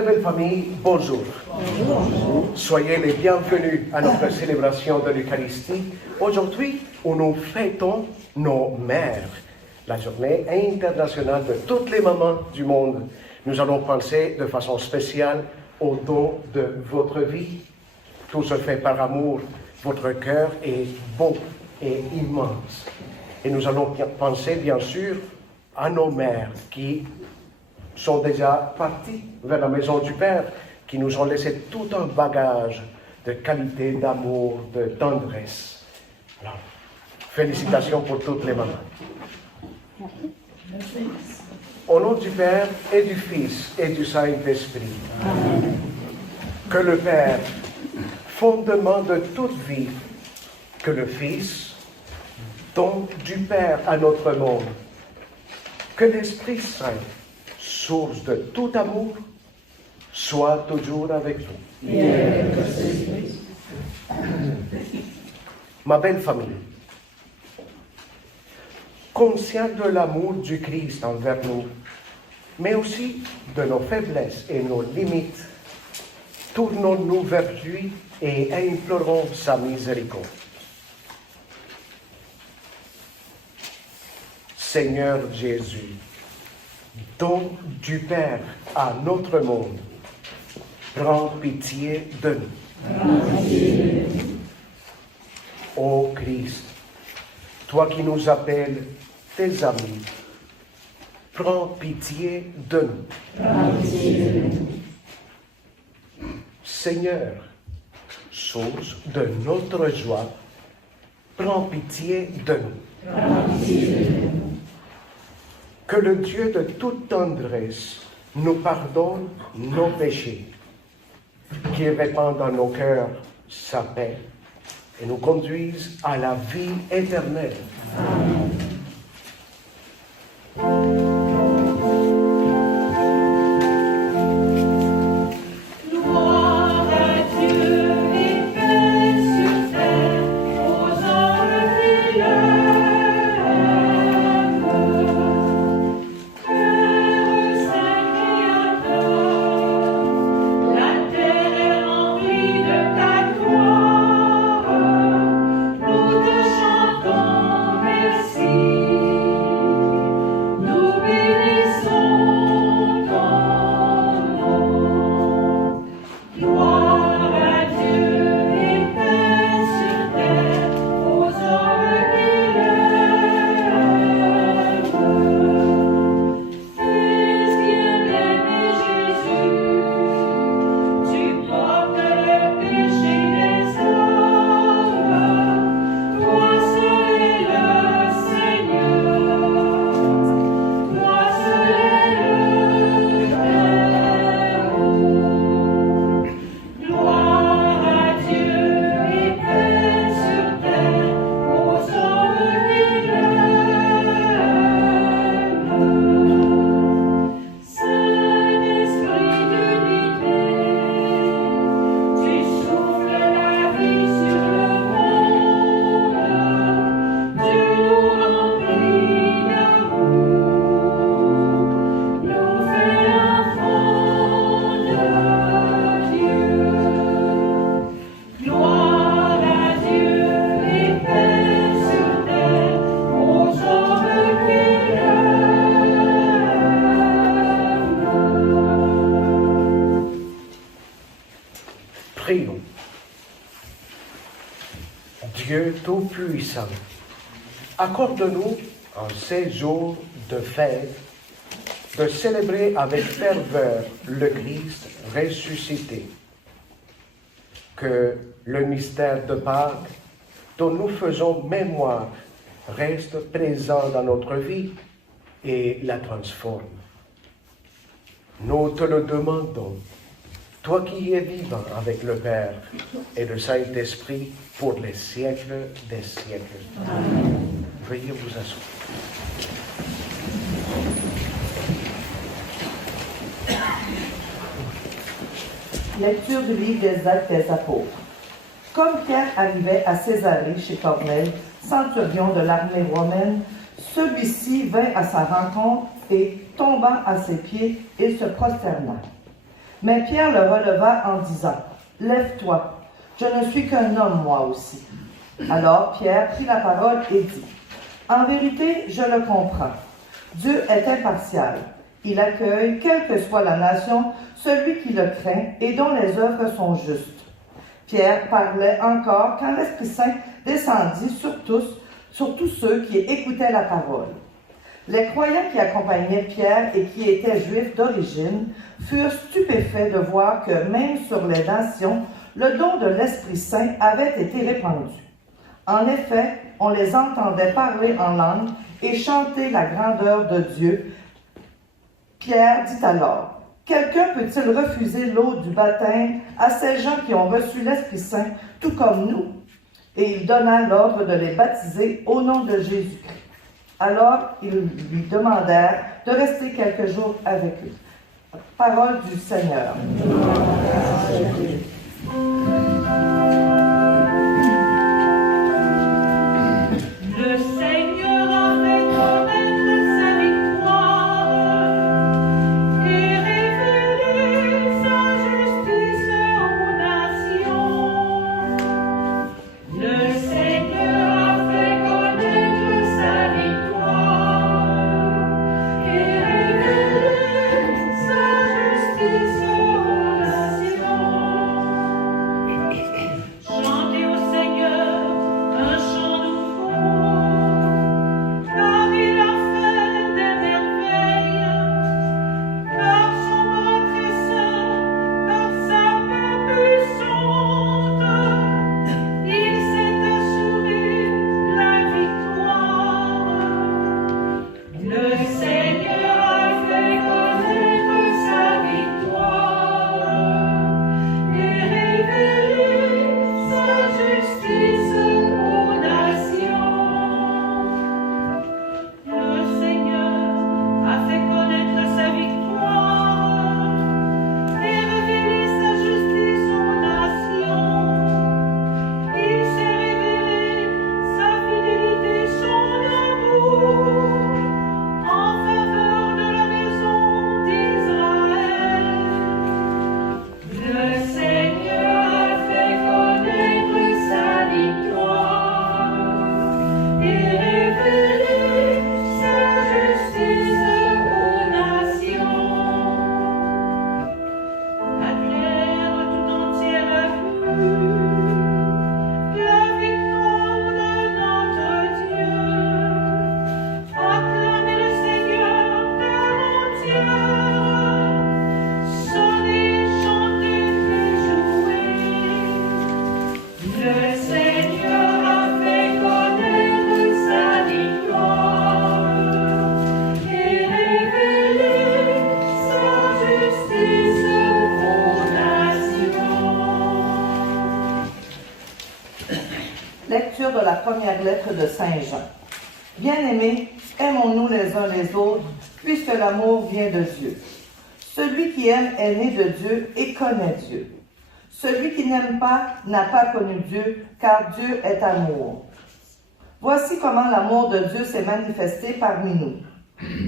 Très belle famille, bonjour. Bonjour. Soyez les bienvenus à notre célébration de l'Eucharistie. Aujourd'hui, où nous fêtons nos mères, la journée internationale de toutes les mamans du monde. Nous allons penser de façon spéciale au don de votre vie. Tout se fait par amour. Votre cœur est beau et immense. Et nous allons penser, bien sûr, à nos mères qui sont déjà partis vers la maison du Père, qui nous ont laissé tout un bagage de qualité, d'amour, de tendresse. Alors, félicitations pour toutes les mamans. Au nom du Père et du Fils et du Saint-Esprit, que le Père, fondement de toute vie, que le Fils, don du Père à notre monde, que l'Esprit Saint, source de tout amour, soit toujours avec vous. Ma belle famille, conscient de l'amour du Christ envers nous, mais aussi de nos faiblesses et nos limites, tournons-nous vers lui et implorons sa miséricorde. Seigneur Jésus, don du Père à notre monde, prends pitié de nous. Ô Christ, toi qui nous appelles tes amis, prends pitié de nous. Seigneur, source de notre joie, prends pitié de nous. Que le Dieu de toute tendresse nous pardonne nos péchés, qu'il répande dans nos cœurs sa paix et nous conduise à la vie éternelle. Amen. Prions. Dieu Tout-Puissant, accorde-nous en ces jours de fête de célébrer avec ferveur le Christ ressuscité. Que le mystère de Pâques, dont nous faisons mémoire, reste présent dans notre vie et la transforme. Nous te le demandons, toi qui es vivant avec le Père et le Saint-Esprit pour les siècles des siècles. Amen. Veuillez vous asseoir. Lecture du livre des Actes des Apôtres. Comme Pierre arrivait à Césarée chez Corneille, centurion de l'armée romaine, celui-ci vint à sa rencontre et tomba à ses pieds et se prosterna. Mais Pierre le releva en disant, « Lève-toi, je ne suis qu'un homme moi aussi. » Alors Pierre prit la parole et dit, « En vérité, je le comprends. Dieu est impartial. Il accueille, quelle que soit la nation, celui qui le craint et dont les œuvres sont justes. » Pierre parlait encore quand l'Esprit Saint descendit sur tous ceux qui écoutaient la parole. Les croyants qui accompagnaient Pierre et qui étaient juifs d'origine furent stupéfaits de voir que même sur les nations, le don de l'Esprit Saint avait été répandu. En effet, on les entendait parler en langue et chanter la grandeur de Dieu. Pierre dit alors, « Quelqu'un peut-il refuser l'eau du baptême à ces gens qui ont reçu l'Esprit Saint, tout comme nous? » Et il donna l'ordre de les baptiser au nom de Jésus-Christ. Alors, ils lui demandèrent de rester quelques jours avec eux. Parole du Seigneur. Le Seigneur a fait connaître sa victoire et révélé sa justice aux nations. Le Seigneur a fait connaître sa victoire et révélé sa justice aux nations. Chantez au Seigneur un chant nouveau, car il a fait des merveilles, par son bras très saint, par sa main puissante, il s'est assuré la victoire. Le Seigneur a fait connaître sa victoire et révélé sa justice aux nations. Le Seigneur a fait connaître sa victoire et révélé sa justice aux nations. Il s'est révélé sa fidélité, son amour en faveur de la maison d'Israël. Le Seigneur a fait connaître sa victoire et révélé sa justice aux nations. La terre tout entière a vu la victoire de notre Dieu. Acclamez le Seigneur, terre entière. Sonnez, chantez, jouez. Le Seigneur a fait connaître sa victoire et révélé sa justice aux nations. Lecture de la première lettre de Saint Jean. Bien-aimés, aimons-nous les uns les autres, puisque l'amour vient de Dieu. Celui qui aime est né de Dieu et connaît Dieu. Celui qui n'aime pas n'a pas connu Dieu, car Dieu est amour. Voici comment l'amour de Dieu s'est manifesté parmi nous.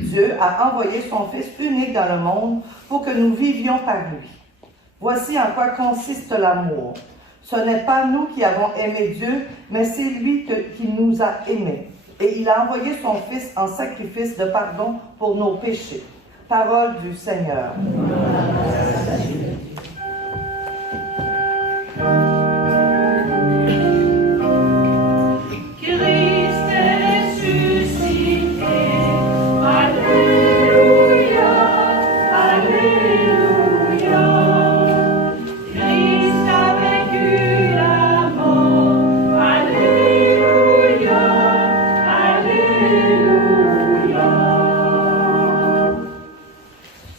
Dieu a envoyé son Fils unique dans le monde pour que nous vivions par lui. Voici en quoi consiste l'amour. Ce n'est pas nous qui avons aimé Dieu, mais c'est lui qui nous a aimés. Et il a envoyé son Fils en sacrifice de pardon pour nos péchés. Parole du Seigneur. Christ est ressuscité. Alléluia, Alléluia. Christ a vaincu la mort. Alléluia, Alléluia.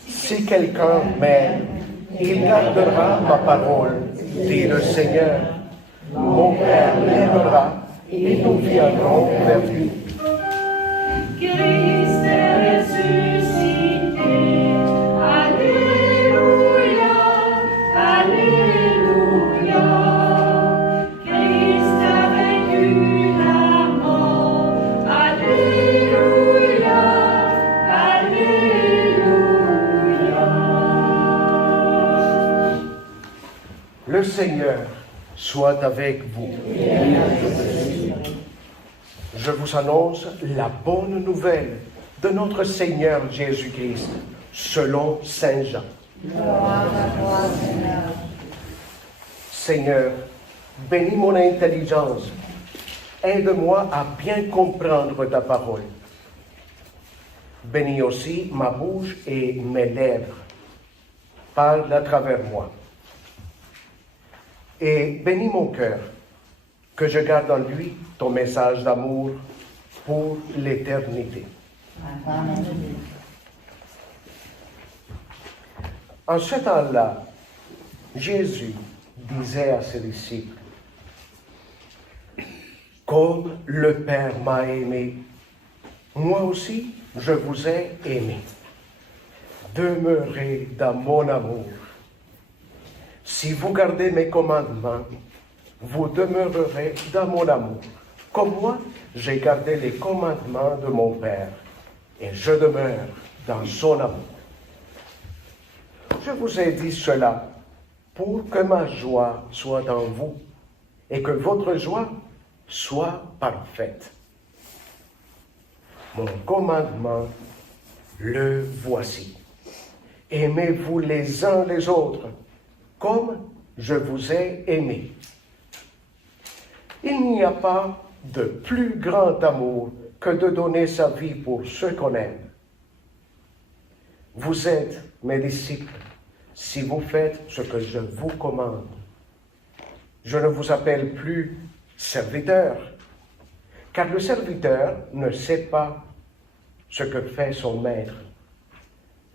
Si quelqu'un m'aime, il gardera ma parole, dit le Seigneur. Mon Père l'aimera et nous viendrons vers lui. Christ est ressuscité. Alléluia, Alléluia. Christ a vaincu la mort. Alléluia, Alléluia. soit avec vous. Je vous annonce la bonne nouvelle de notre Seigneur Jésus-Christ, selon Saint Jean. Seigneur, bénis mon intelligence. Aide-moi à bien comprendre ta parole. Bénis aussi ma bouche et mes lèvres. Parle à travers moi. Et bénis mon cœur, que je garde en lui ton message d'amour pour l'éternité. En ce temps-là, Jésus disait à ses disciples, « Comme le Père m'a aimé, moi aussi je vous ai aimé. Demeurez dans mon amour. Si vous gardez mes commandements, vous demeurerez dans mon amour. Comme moi, j'ai gardé les commandements de mon Père, et je demeure dans son amour. Je vous ai dit cela pour que ma joie soit en vous, et que votre joie soit parfaite. Mon commandement, le voici. Aimez-vous les uns les autres, comme je vous ai aimé. Il n'y a pas de plus grand amour que de donner sa vie pour ceux qu'on aime. Vous êtes mes disciples si vous faites ce que je vous commande. Je ne vous appelle plus serviteur, car le serviteur ne sait pas ce que fait son maître.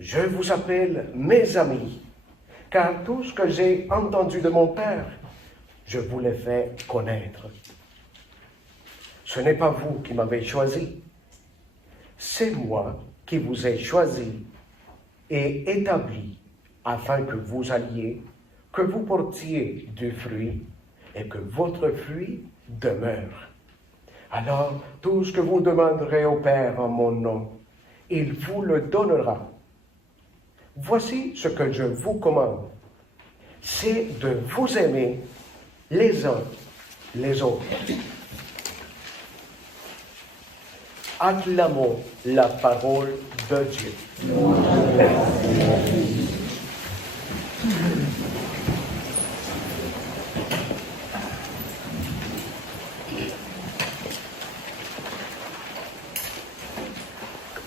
Je vous appelle mes amis, car tout ce que j'ai entendu de mon Père, je vous l'ai fait connaître. Ce n'est pas vous qui m'avez choisi, c'est moi qui vous ai choisi et établi afin que vous alliez, que vous portiez du fruit et que votre fruit demeure. Alors, tout ce que vous demanderez au Père en mon nom, il vous le donnera. Voici ce que je vous commande, c'est de vous aimer les uns les autres. Acclamons la parole de Dieu.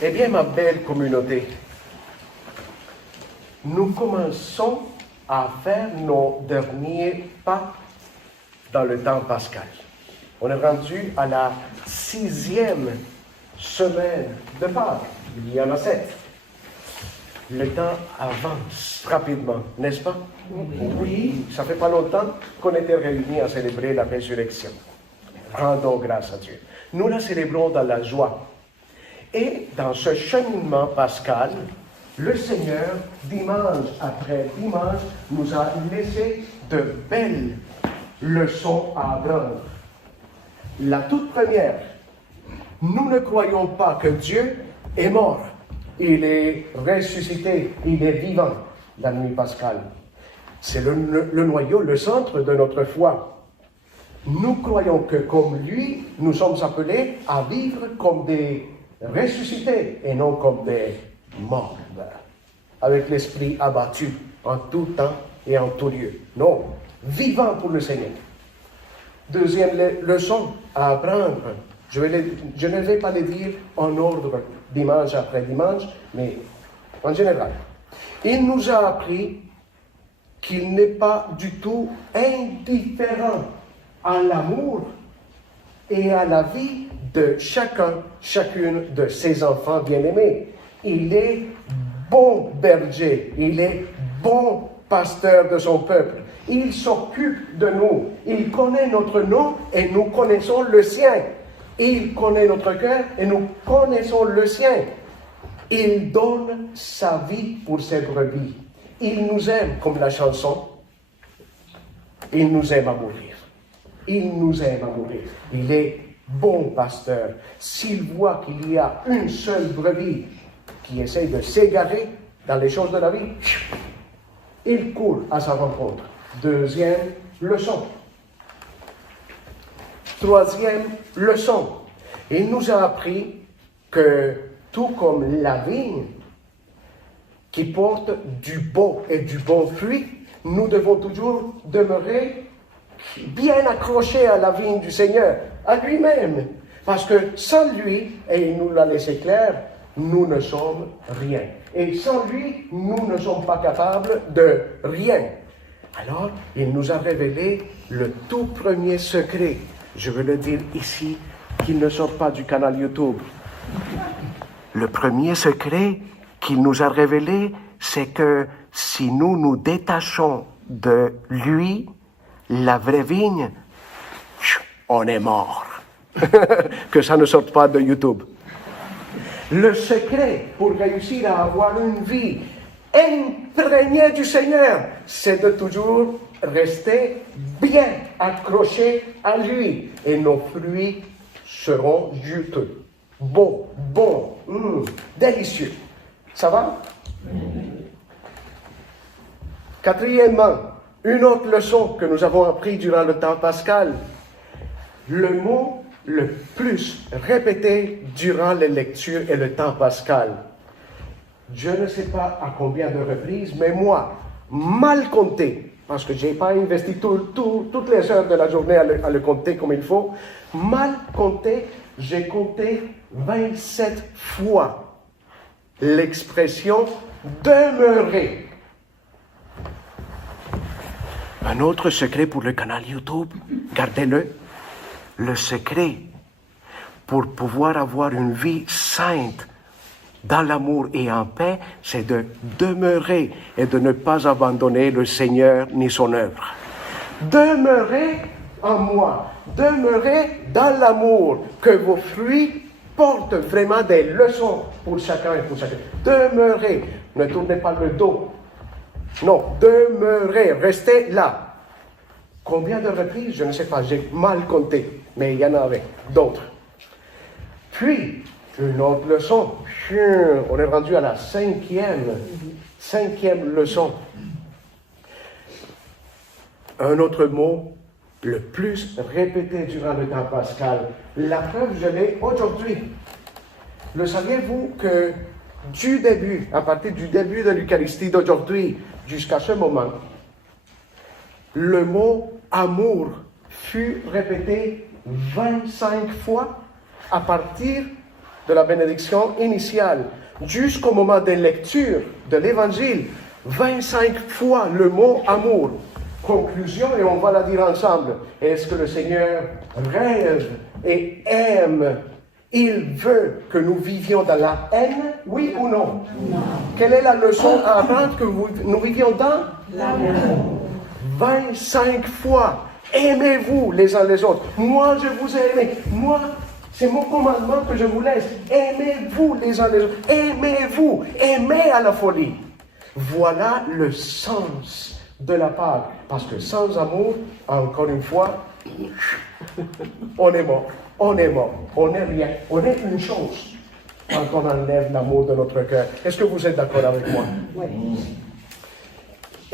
Eh bien, ma belle communauté, nous commençons à faire nos derniers pas dans le temps pascal. On est rendu à la 6e semaine de Pâques. Il y en a 7. Le temps avance rapidement, n'est-ce pas? Oui, ça fait pas longtemps qu'on était réunis à célébrer la résurrection. Rendons grâce à Dieu. Nous la célébrons dans la joie. Et dans ce cheminement pascal, le Seigneur, dimanche après dimanche, nous a laissé de belles leçons à apprendre. La toute première, nous ne croyons pas que Dieu est mort. Il est ressuscité, il est vivant, la nuit pascale. C'est le noyau, le centre de notre foi. Nous croyons que comme lui, nous sommes appelés à vivre comme des ressuscités et non comme des morts, avec l'esprit abattu en tout temps et en tout lieu. Non, vivant pour le Seigneur. Deuxième leçon à apprendre. Je ne vais pas les dire en ordre, dimanche après dimanche, mais en général. Il nous a appris qu'il n'est pas du tout indifférent à l'amour et à la vie de chacune de ses enfants bien-aimés. Il est bon berger, il est bon pasteur de son peuple. Il s'occupe de nous, il connaît notre nom et nous connaissons le sien. Il connaît notre cœur et nous connaissons le sien. Il donne sa vie pour ses brebis. Il nous aime comme la chanson. Il nous aime à mourir. Il nous aime à mourir. Il est bon pasteur. S'il voit qu'il y a une seule brebis qui essaie de s'égarer dans les choses de la vie, il court à sa rencontre. Deuxième leçon. Troisième leçon. Il nous a appris que tout comme la vigne qui porte du beau et du bon fruit, nous devons toujours demeurer bien accrochés à la vigne du Seigneur, à lui-même. Parce que sans lui, et il nous l'a laissé clair, nous ne sommes rien. Et sans lui, nous ne sommes pas capables de rien. Alors, il nous a révélé le tout premier secret. Je veux le dire ici, qu'il ne sort pas du canal YouTube. Le premier secret qu'il nous a révélé, c'est que si nous nous détachons de lui, la vraie vigne, on est mort. Que ça ne sorte pas de YouTube. Le secret pour réussir à avoir une vie imprégnée du Seigneur, c'est de toujours rester bien accroché à lui. Et nos fruits seront juteux, beaux, bons, délicieux. Ça va? Quatrièmement, une autre leçon que nous avons appris durant le temps pascal. Le mot le plus répété durant les lectures et le temps pascal. Je ne sais pas à combien de reprises, mais moi, mal compté, parce que je n'ai pas investi toutes les heures de la journée à le compter comme il faut, mal compté, j'ai compté 27 fois l'expression « demeurer ». Un autre secret pour le canal YouTube, gardez-le. Le secret pour pouvoir avoir une vie sainte dans l'amour et en paix, c'est de demeurer et de ne pas abandonner le Seigneur ni son œuvre. Demeurez en moi, demeurez dans l'amour, que vos fruits portent vraiment des leçons pour chacun et pour chacun. Demeurez, ne tournez pas le dos. Non, demeurez, restez là. Combien de reprises? Je ne sais pas, j'ai mal compté, mais il y en avait d'autres. Puis, une autre leçon. On est rendu à la cinquième leçon. Un autre mot, le plus répété durant le temps pascal. La preuve, je l'ai aujourd'hui. Le saviez-vous que du début, à partir du début de l'Eucharistie d'aujourd'hui jusqu'à ce moment, le mot amour fut répété 25 fois à partir de la bénédiction initiale jusqu'au moment de lecture de l'Évangile. 25 fois le mot amour. Conclusion, et on va la dire ensemble. Est-ce que le Seigneur rêve et aime? Il veut que nous vivions dans la haine, oui ou non? Non. Quelle est la leçon à apprendre que nous vivions dans? L'amour. 25 fois. Aimez-vous les uns les autres. Moi, je vous ai aimé. Moi, c'est mon commandement que je vous laisse. Aimez-vous les uns les autres. Aimez-vous. Aimez à la folie. Voilà le sens de la Pâque. Parce que sans amour, encore une fois, on est mort. On est mort. On n'est rien. On est une chose quand on enlève l'amour de notre cœur. Est-ce que vous êtes d'accord avec moi? Oui.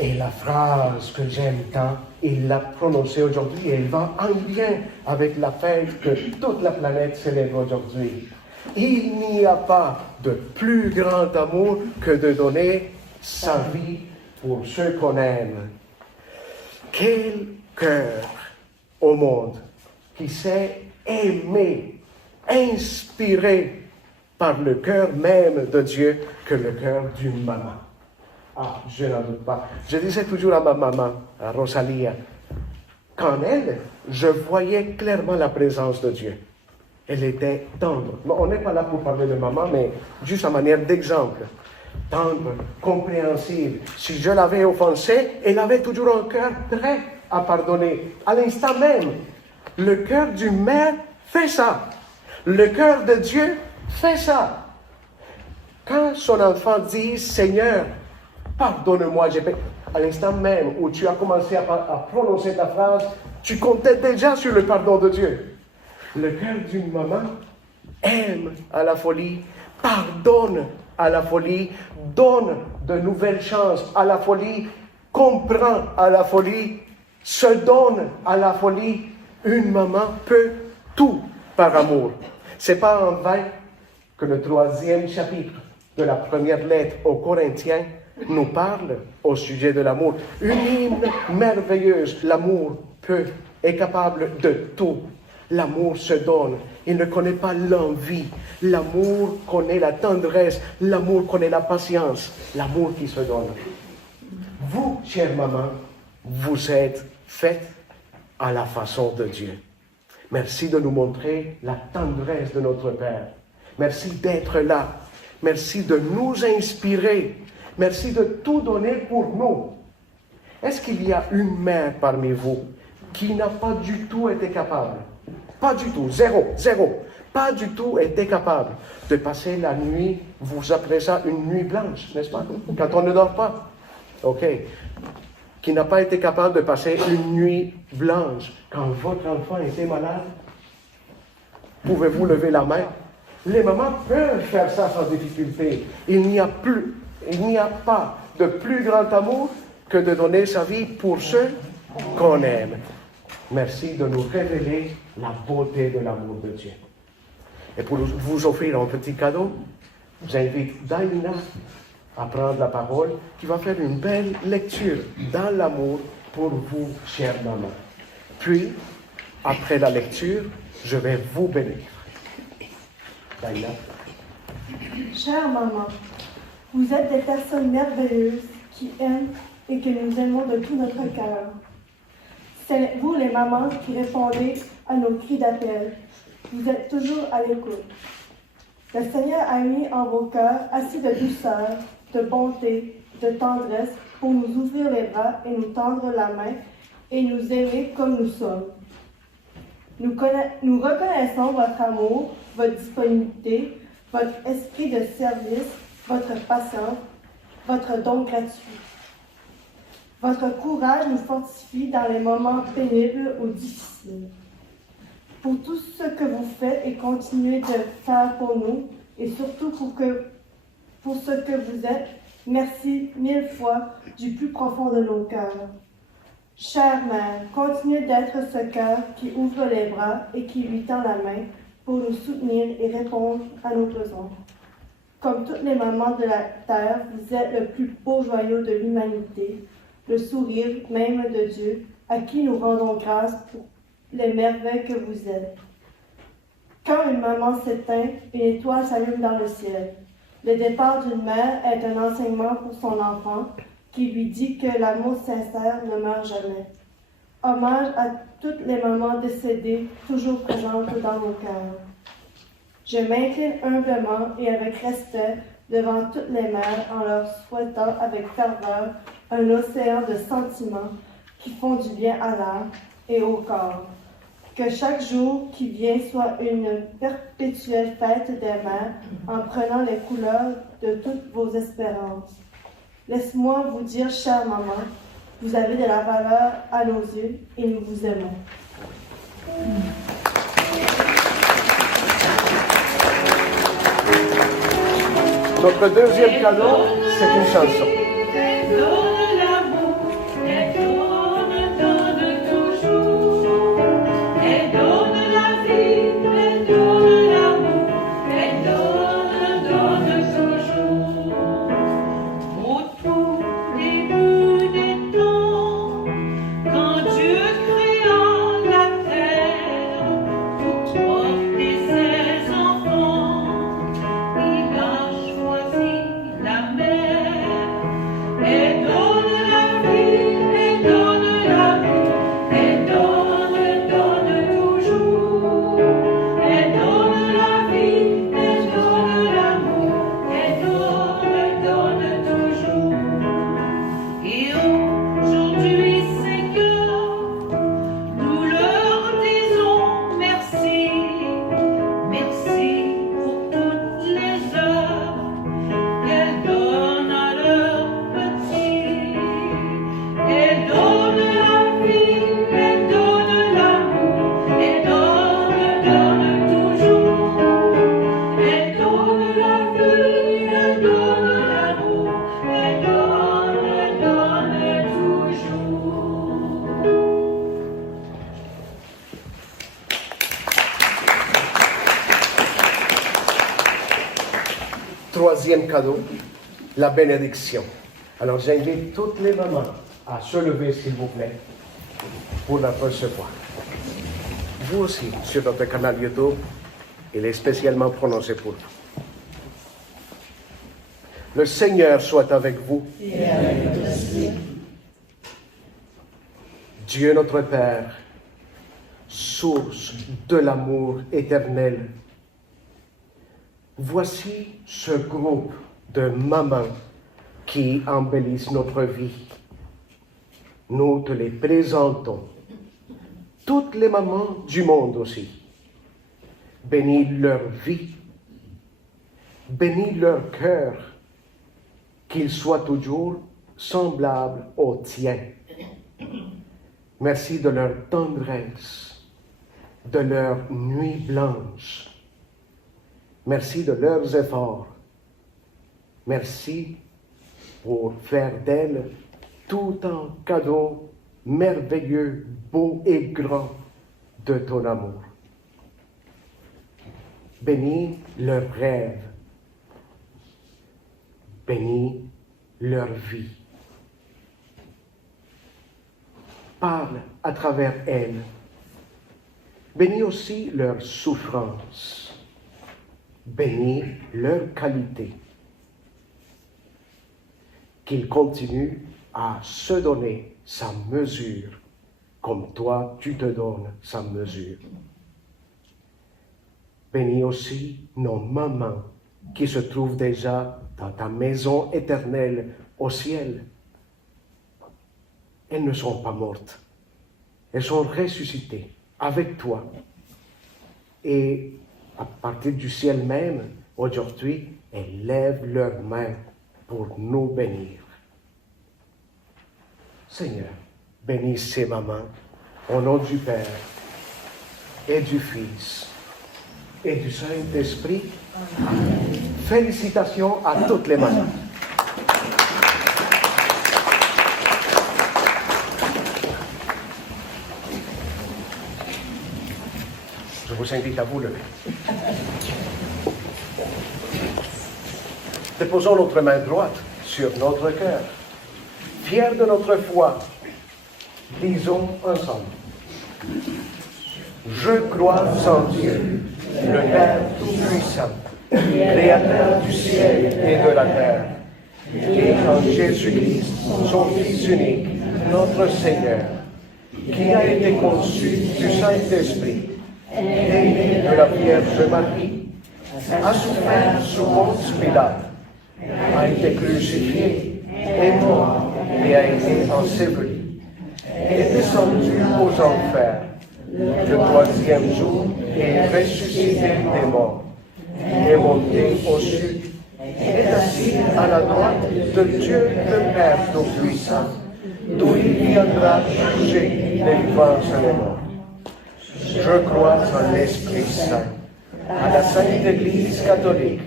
Et la phrase que j'aime tant, il l'a prononcée aujourd'hui et elle va en lien avec la fête que toute la planète célèbre aujourd'hui. Il n'y a pas de plus grand amour que de donner sa vie pour ceux qu'on aime. Quel cœur au monde qui sait aimer, inspiré par le cœur même de Dieu que le cœur d'une maman. Ah, je n'en doute pas. Je disais toujours à ma maman, à Rosalia, qu'en elle, je voyais clairement la présence de Dieu. Elle était tendre. On n'est pas là pour parler de maman, mais juste à manière d'exemple. Tendre, compréhensive. Si je l'avais offensée, elle avait toujours un cœur prêt à pardonner. À l'instant même, le cœur d'une mère fait ça. Le cœur de Dieu fait ça. Quand son enfant dit, Seigneur, pardonne-moi, j'ai péché. À l'instant même où tu as commencé à prononcer ta phrase, tu comptais déjà sur le pardon de Dieu. Le cœur d'une maman aime à la folie, pardonne à la folie, donne de nouvelles chances à la folie, comprend à la folie, se donne à la folie, Une maman peut tout par amour. C'est pas en vain que le 3e chapitre de la première lettre aux Corinthiens nous parle au sujet de l'amour. Une hymne merveilleuse. L'amour est capable de tout. L'amour se donne. Il ne connaît pas l'envie. L'amour connaît la tendresse. L'amour connaît la patience. L'amour qui se donne. Vous, chère maman, vous êtes faites à la façon de Dieu. Merci de nous montrer la tendresse de notre Père. Merci d'être là. Merci de nous inspirer. Merci de tout donner pour nous. Est-ce qu'il y a une mère parmi vous qui n'a pas du tout été capable, pas du tout, zéro, pas du tout été capable de passer la nuit, vous appelez ça une nuit blanche, n'est-ce pas? Quand on ne dort pas. OK. Qui n'a pas été capable de passer une nuit blanche quand votre enfant était malade? Pouvez-vous lever la main? Les mamans peuvent faire ça sans difficulté. Il n'y a pas de plus grand amour que de donner sa vie pour ceux qu'on aime. Merci de nous révéler la beauté de l'amour de Dieu. Et pour vous offrir un petit cadeau, j'invite Daïna à prendre la parole, qui va faire une belle lecture dans l'amour pour vous, chère maman. Puis, après la lecture, je vais vous bénir. Daïna. Chère maman, vous êtes des personnes merveilleuses qui aiment et que nous aimons de tout notre cœur. C'est vous, les mamans, qui répondez à nos cris d'appel. Vous êtes toujours à l'écoute. Le Seigneur a mis en vos cœurs assez de douceur, de bonté, de tendresse pour nous ouvrir les bras et nous tendre la main et nous aimer comme nous sommes. Nous reconnaissons votre amour, votre disponibilité, votre esprit de service, votre patience, votre don gratuit. Votre courage nous fortifie dans les moments pénibles ou difficiles. Pour tout ce que vous faites et continuez de faire pour nous, et surtout pour ce que vous êtes, merci 1000 fois du plus profond de nos cœurs. Chère mère, continuez d'être ce cœur qui ouvre les bras et qui lui tend la main pour nous soutenir et répondre à nos besoins. Comme toutes les mamans de la terre, vous êtes le plus beau joyau de l'humanité, le sourire même de Dieu, à qui nous rendons grâce pour les merveilles que vous êtes. Quand une maman s'éteint, une étoile s'allume dans le ciel. Le départ d'une mère est un enseignement pour son enfant qui lui dit que l'amour sincère ne meurt jamais. Hommage à toutes les mamans décédées, toujours présentes dans nos cœurs. Je m'incline humblement et avec respect devant toutes les mères en leur souhaitant avec ferveur un océan de sentiments qui font du bien à l'âme et au corps. Que chaque jour qui vient soit une perpétuelle fête des mères en prenant les couleurs de toutes vos espérances. Laisse-moi vous dire, chère maman, vous avez de la valeur à nos yeux et nous vous aimons. Notre deuxième cadeau, c'est une chanson. troisième cadeau, la bénédiction. Alors j'invite toutes les mamans à se lever, s'il vous plaît, pour la recevoir. Vous aussi, sur notre canal YouTube, il est spécialement prononcé pour vous. Le Seigneur soit avec vous. Et avec ton esprit. Dieu notre Père, source de l'amour éternel, voici ce groupe de mamans qui embellissent notre vie. Nous te les présentons. Toutes les mamans du monde aussi. Bénis leur vie. Bénis leur cœur. Qu'il soit toujours semblable au tien. Merci de leur tendresse, de leur nuit blanche. Merci de leurs efforts. Merci pour faire d'elles tout un cadeau merveilleux, beau et grand de ton amour. Bénis leurs rêves. Bénis leur vie. Parle à travers elles. Bénis aussi leur souffrance. Bénis leur qualité. Qu'ils continuent à se donner sa mesure, comme toi tu te donnes sa mesure. Bénis aussi nos mamans qui se trouvent déjà dans ta maison éternelle au ciel. Elles ne sont pas mortes. Elles sont ressuscitées avec toi. Et à partir du ciel même, aujourd'hui, elles lèvent leurs mains pour nous bénir. Seigneur, bénis ces mamans au nom du Père et du Fils et du Saint-Esprit. Félicitations à toutes les mamans. Je vous invite à vous lever. Déposons notre main droite sur notre cœur. Fiers de notre foi, disons ensemble. Je crois en Dieu, le Père Tout-Puissant, Créateur du ciel et de la terre, et en Jésus-Christ, son Fils unique, notre Seigneur, qui a été conçu du Saint-Esprit, né de la Vierge Marie, a souffert sous Ponce Pilate, a été crucifié, est mort et a été enseveli, est descendu aux enfers, le troisième jour est ressuscité des morts, est monté aux cieux, est assis à la droite de Dieu le Père Tout-Puissant, d'où il viendra juger les vivants et les morts. Je crois en l'Esprit Saint, à la Sainte Église catholique,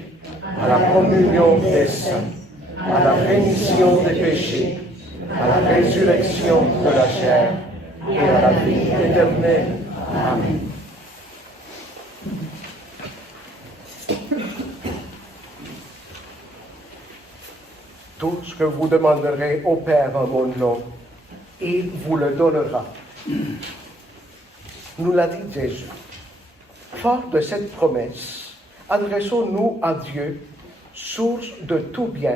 à la communion des saints, à la rémission des péchés, à la résurrection de la chair et à la vie éternelle. Amen. Tout ce que vous demanderez au Père en mon nom, il vous le donnera. Nous l'a dit Jésus. Fort de cette promesse, adressons-nous à Dieu, source de tout bien,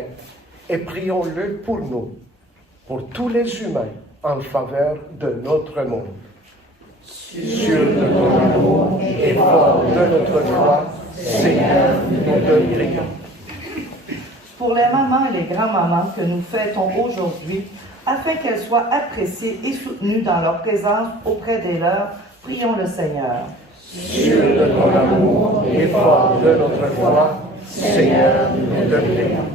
et prions-le pour nous, pour tous les humains, en faveur de notre monde. Sûr de ton amour et fort de notre foi, Seigneur, nous te prions. Pour les mamans et les grands-mamans que nous fêtons aujourd'hui, afin qu'elles soient appréciées et soutenues dans leur présence auprès des leurs, prions le Seigneur. Sûr de ton amour et fort de notre foi, Seigneur, nous te prions.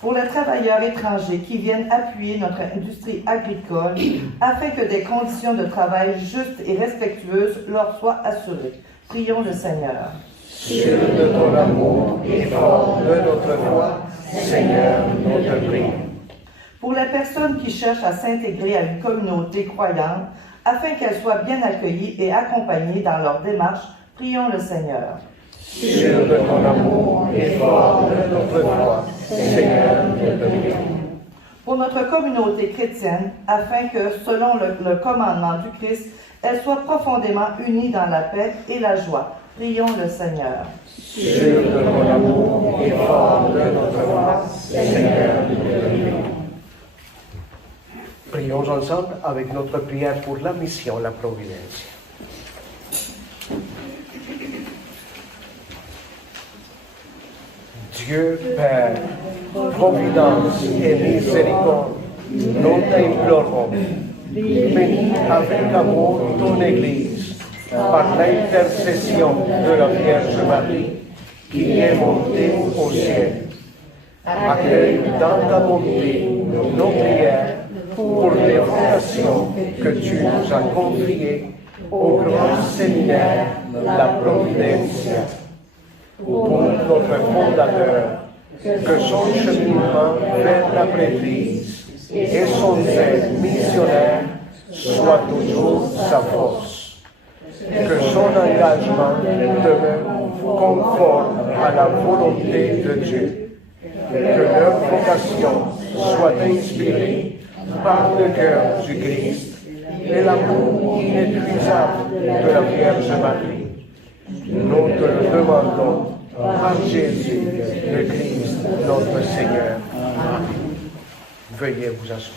Pour les travailleurs étrangers qui viennent appuyer notre industrie agricole, afin que des conditions de travail justes et respectueuses leur soient assurées, prions le Seigneur. Sûr de ton amour et fort de notre foi, Seigneur, nous te prions. Pour les personnes qui cherchent à s'intégrer à une communauté croyante, afin qu'elles soient bien accueillies et accompagnées dans leur démarche, prions le Seigneur. sûr de ton amour et fort de notre foi, Seigneur notre Dieu. Pour notre communauté chrétienne, afin que, selon le commandement du Christ, elle soit profondément unie dans la paix et la joie. Prions le Seigneur. Sûr de ton amour et fort de notre foi, Seigneur notre Dieu. Prions ensemble avec notre prière pour la mission, la providence. Dieu Père, providence et miséricorde, nous t'implorons. Bénis avec amour ton Église, par l'intercession de la Vierge Marie, qui est montée au ciel. Accueille dans ta bonté nos prières pour les vocations que tu nous as confiées au grand séminaire La Providencia. Pour notre fondateur, que son cheminement vers la prêtrise et son zèle missionnaire soit toujours sa force. Que son engagement demeure conforme à la volonté de Dieu. Que leur vocation soit inspirée par le cœur du Christ et l'amour inépuisable de la Vierge Marie. Nous te le demandons par Jésus, le Christ, notre Seigneur. Amen. Veuillez vous asseoir.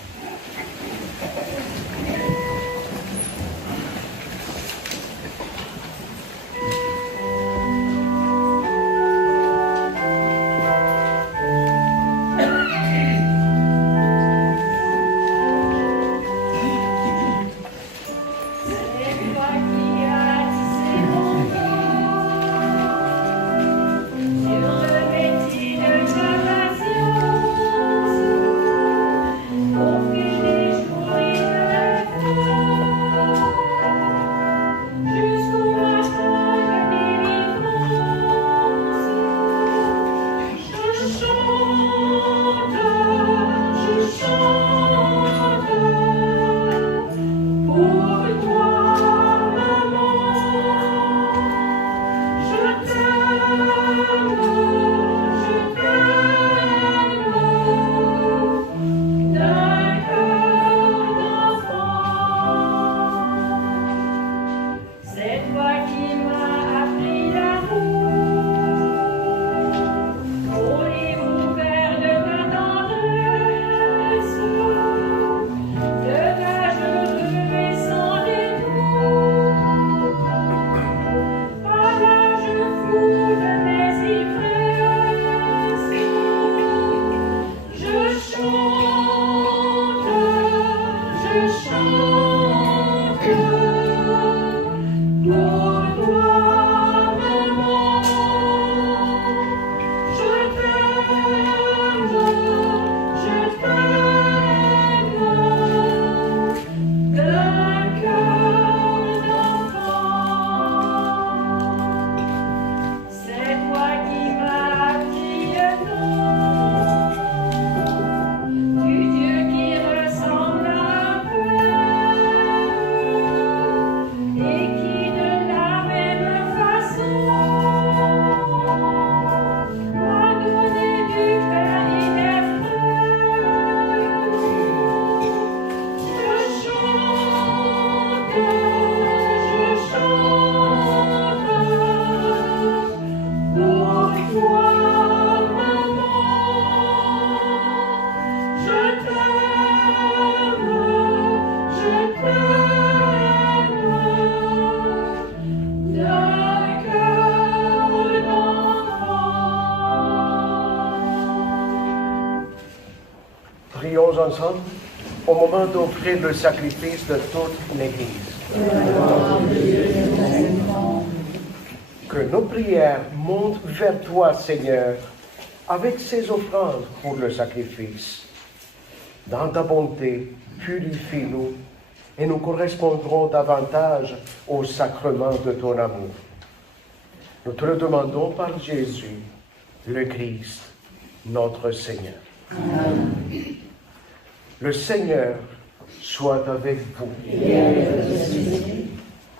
Prions ensemble au moment d'offrir le sacrifice de toute l'Église. Que nos prières montent vers toi, Seigneur, avec ces offrandes pour le sacrifice. Dans ta bonté, purifie-nous et nous correspondrons davantage au sacrement de ton amour. Nous te le demandons par Jésus, le Christ, notre Seigneur. Amen. Le Seigneur soit avec vous.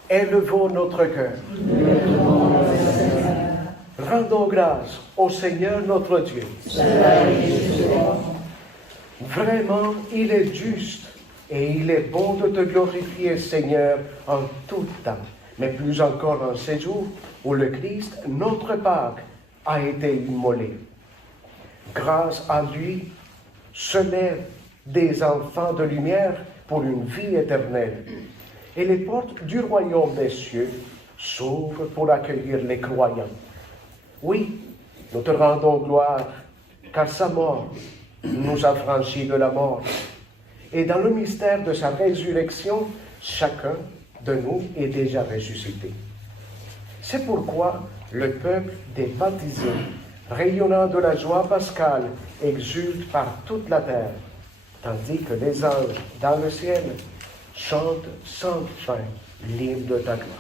Élevons notre cœur. Rendons grâce au Seigneur notre Dieu. Vraiment, il est juste et il est bon de te glorifier, Seigneur, en tout temps, mais plus encore en ces jours où le Christ, notre Pâque, a été immolé. Grâce à lui, se lèvent des enfants de lumière pour une vie éternelle. Et les portes du royaume des cieux s'ouvrent pour accueillir les croyants. Oui, nous te rendons gloire, car sa mort nous a franchis de la mort. Et dans le mystère de sa résurrection, chacun de nous est déjà ressuscité. C'est pourquoi le peuple des baptisés, rayonnant de la joie pascale, exulte par toute la terre, tandis que les anges dans le ciel chantent sans fin l'hymne de ta gloire.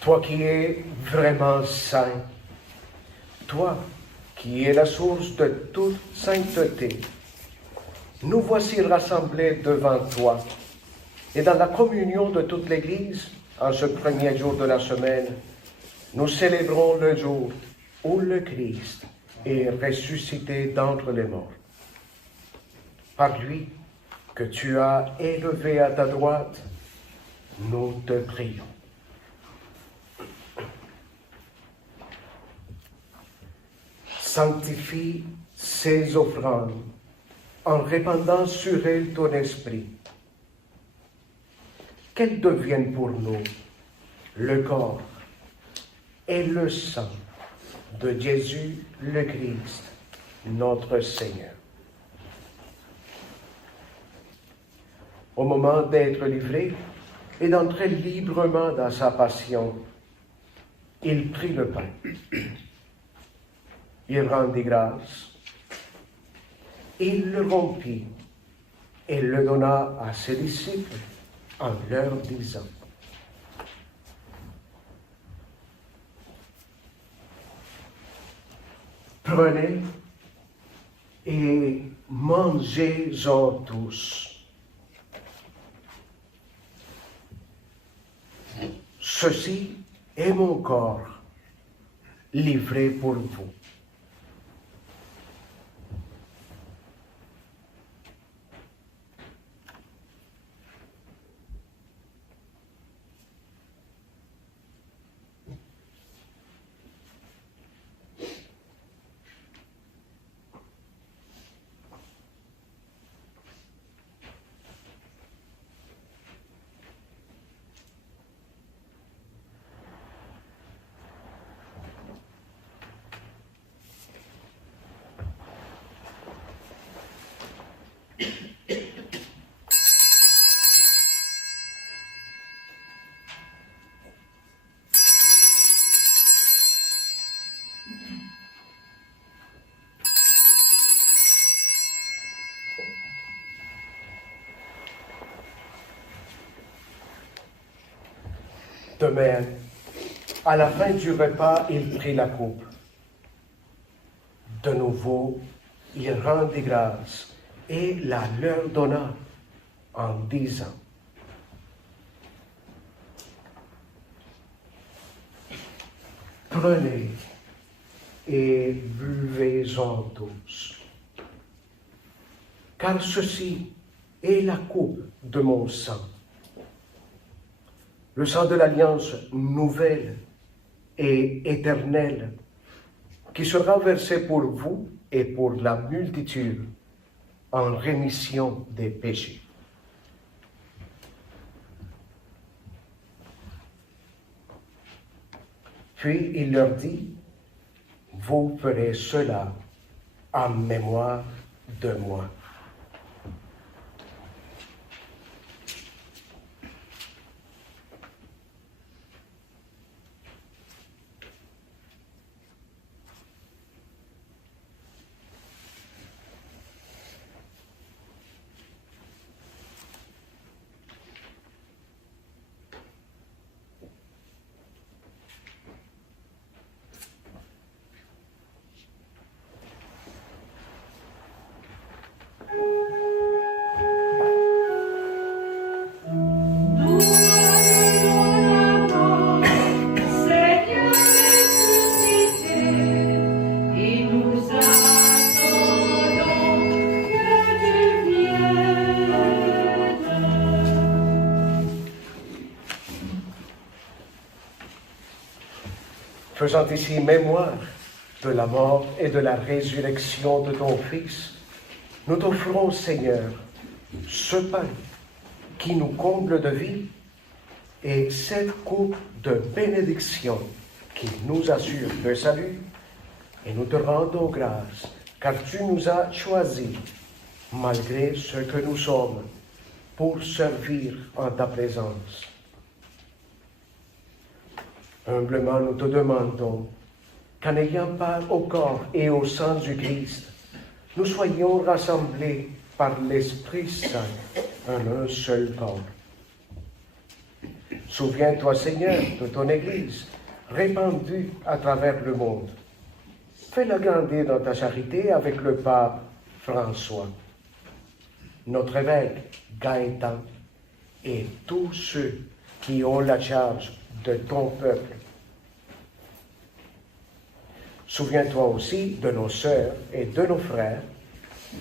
Toi qui es vraiment saint, toi qui es la source de toute sainteté, nous voici rassemblés devant toi et dans la communion de toute l'Église, en ce premier jour de la semaine, nous célébrons le jour où le Christ est ressuscité d'entre les morts. Par lui, que tu as élevé à ta droite, nous te prions. Sanctifie ces offrandes en répandant sur elles ton esprit. Qu'elles deviennent pour nous le corps et le sang de Jésus le Christ, notre Seigneur. Au moment d'être livré et d'entrer librement dans sa passion, il prit le pain. Il rendit grâce, il le rompit et le donna à ses disciples en leur disant: prenez et mangez-en tous. Ceci est mon corps livré pour vous. De même, à la fin du repas, il prit la coupe. De nouveau, il rendit grâce et la leur donna en disant, prenez et buvez-en tous, car ceci est la coupe de mon sang, le sang de l'alliance nouvelle et éternelle, qui sera versé pour vous et pour la multitude en rémission des péchés. Puis il leur dit, vous ferez cela en mémoire de moi. Faisant ici mémoire de la mort et de la résurrection de ton Fils, nous t'offrons, Seigneur, ce pain qui nous comble de vie et cette coupe de bénédiction qui nous assure le salut. Et nous te rendons grâce, car tu nous as choisis, malgré ce que nous sommes, pour servir en ta présence. Humblement, nous te demandons qu'en ayant part au corps et au sang du Christ, nous soyons rassemblés par l'Esprit Saint en un seul corps. Souviens-toi, Seigneur, de ton Église, répandue à travers le monde. Fais-la grandir dans ta charité avec le pape François, notre évêque Gaëtan et tous ceux qui ont la charge de ton peuple. Souviens-toi aussi de nos sœurs et de nos frères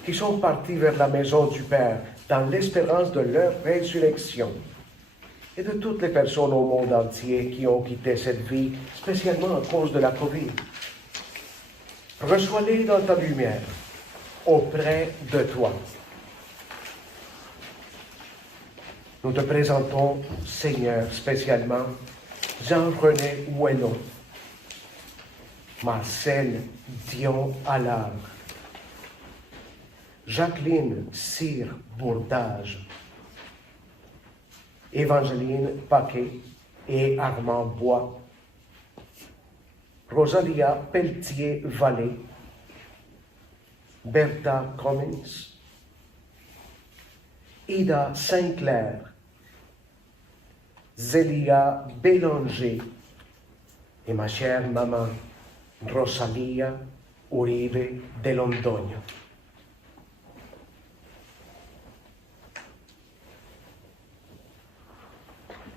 qui sont partis vers la maison du Père dans l'espérance de leur résurrection, et de toutes les personnes au monde entier qui ont quitté cette vie, spécialement à cause de la Covid. Reçois-les dans ta lumière, auprès de toi. Nous te présentons, Seigneur, spécialement Jean-René Ouello, Marcel Dion Allard, Jacqueline Cyr Bourdage, Évangeline Paquet et Armand Bois, Rosalia Pelletier-Vallée, Bertha Cummins, Ida Saint-Clair, Zélia Bélanger et ma chère maman Rosalia Uribe de Londoño.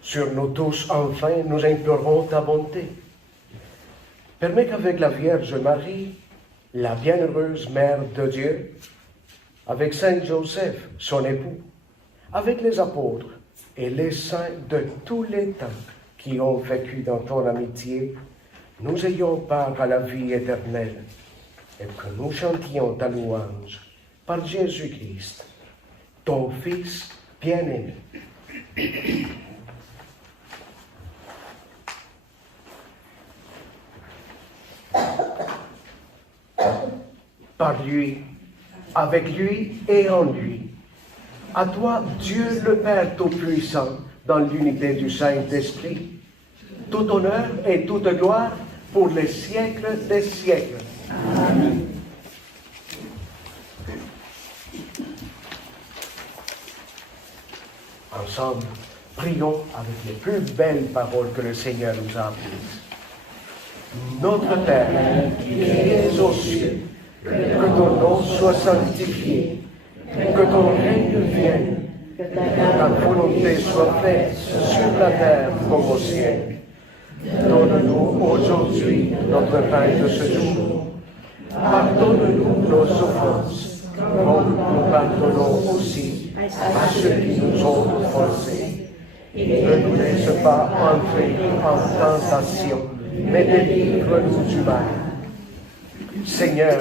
Sur nous tous, enfin, nous implorons ta bonté. Permets qu'avec la Vierge Marie, la bienheureuse Mère de Dieu, avec Saint Joseph, son époux, avec les apôtres et les saints de tous les temps qui ont vécu dans ton amitié, nous ayons part à la vie éternelle et que nous chantions ta louange par Jésus-Christ, ton Fils bien-aimé. Par lui, avec lui et en lui. À toi, Dieu le Père Tout-Puissant, dans l'unité du Saint-Esprit, tout honneur et toute gloire pour les siècles des siècles. Amen. Ensemble, prions avec les plus belles paroles que le Seigneur nous a apprises. Notre Père, qui es aux cieux, Que ton nom soit sanctifié. Que ton règne vienne. Que ta volonté soit faite sur la terre comme au ciel. Donne-nous aujourd'hui notre pain de ce jour. Pardonne-nous nos offenses, comme nous pardonnons aussi à ceux qui nous ont offensés. Ne nous laisse pas entrer en tentation, mais délivre-nous du mal. Seigneur,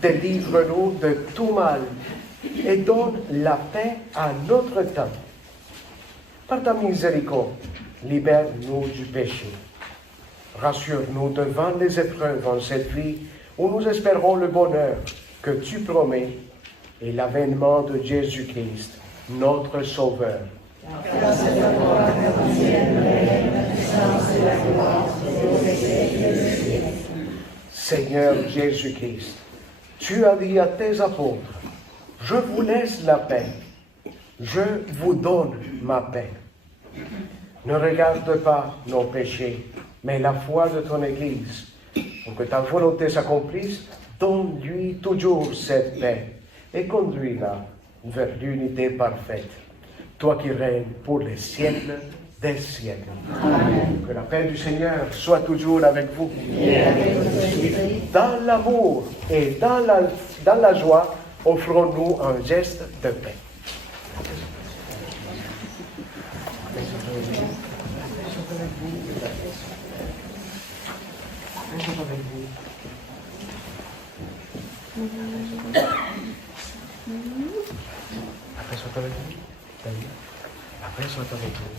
délivre-nous de tout mal et donne la paix à notre temps. Par ta miséricorde, libère-nous du péché. Rassure-nous devant les épreuves en cette vie où nous espérons le bonheur que tu promets et l'avènement de Jésus-Christ, notre Sauveur. Seigneur Jésus-Christ, tu as dit à tes apôtres, je vous laisse la paix, je vous donne ma paix. Ne regarde pas nos péchés, mais la foi de ton Église. Pour que ta volonté s'accomplisse, donne-lui toujours cette paix et conduis-la vers l'unité parfaite. Toi qui règnes pour les siècles des siècles. Amen. Que la paix du Seigneur soit toujours avec vous. Dans l'amour et dans la joie, offrons-nous un geste de paix. La paix soit avec vous. La paix soit avec vous.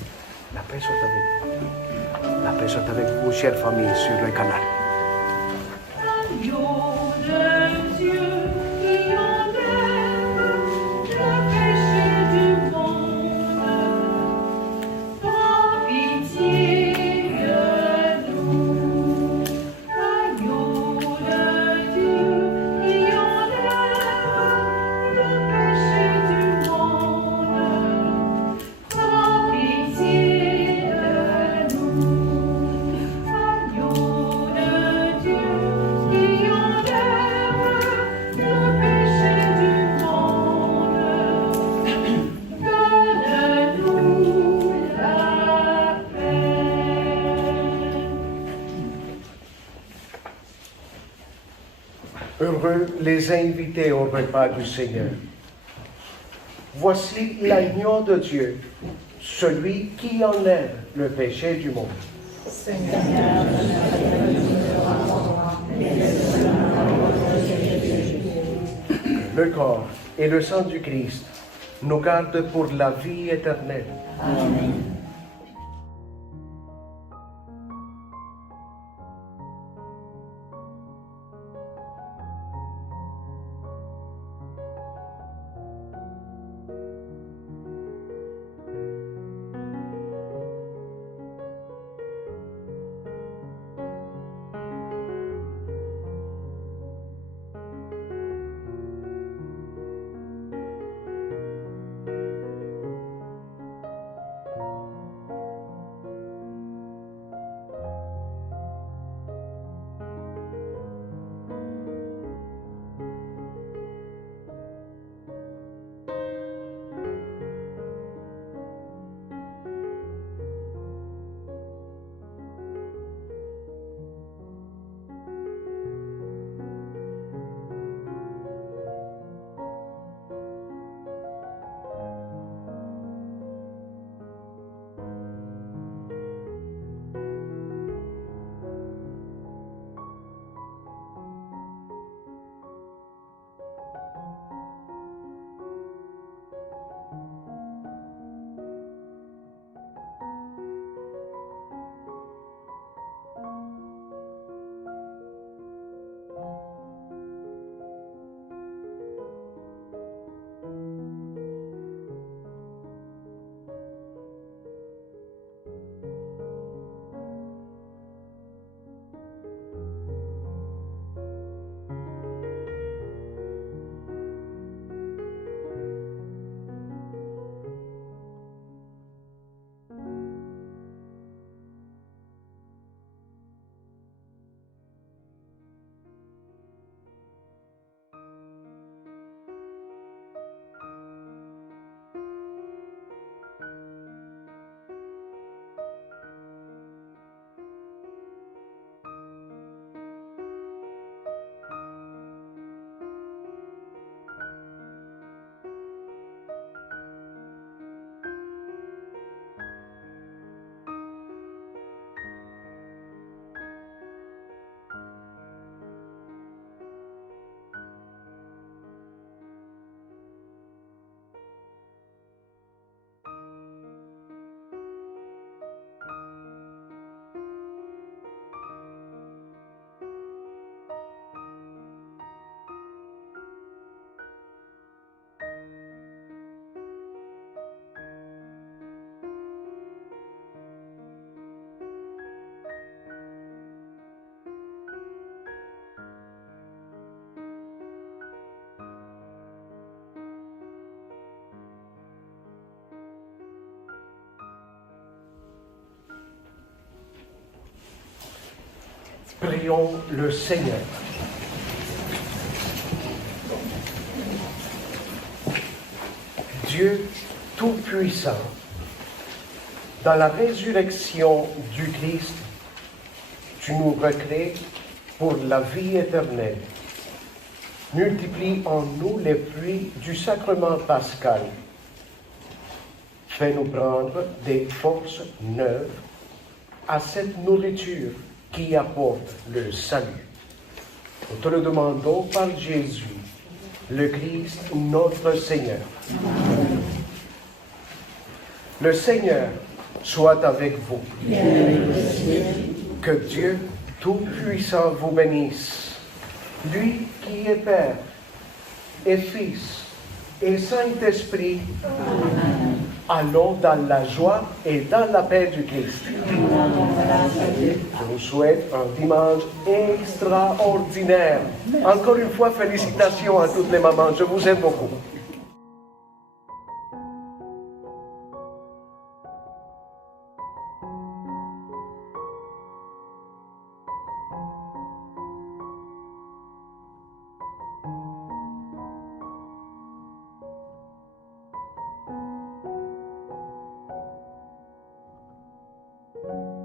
La paix soit avec vous. La paix soit avec vous, chère famille, sur le canal. Agneau de Dieu qui enlève le péché du monde, prends pitié de nous. Agneau de Dieu qui enlève le péché du monde, prends pitié de nous. Agneau de Dieu qui enlève le péché du monde, donne-nous la paix. Heureux les invités au repas du Seigneur. Voici l'agneau de Dieu, celui qui enlève le péché du monde. Le corps et le sang du Christ nous gardent pour la vie éternelle. Amen. Prions le Seigneur. Dieu Tout-Puissant, dans la résurrection du Christ, tu nous recrées pour la vie éternelle. Multiplie en nous les fruits du sacrement pascal. Fais-nous prendre des forces neuves à cette nourriture qui apporte le salut. Nous te le demandons par Jésus, le Christ, notre Seigneur. Le Seigneur soit avec vous. Que Dieu Tout-Puissant vous bénisse, lui qui est Père et Fils et Saint-Esprit. Allons dans la joie et dans la paix du Christ. Je vous souhaite un dimanche extraordinaire. Encore une fois, félicitations à toutes les mamans. Je vous aime beaucoup. Thank you.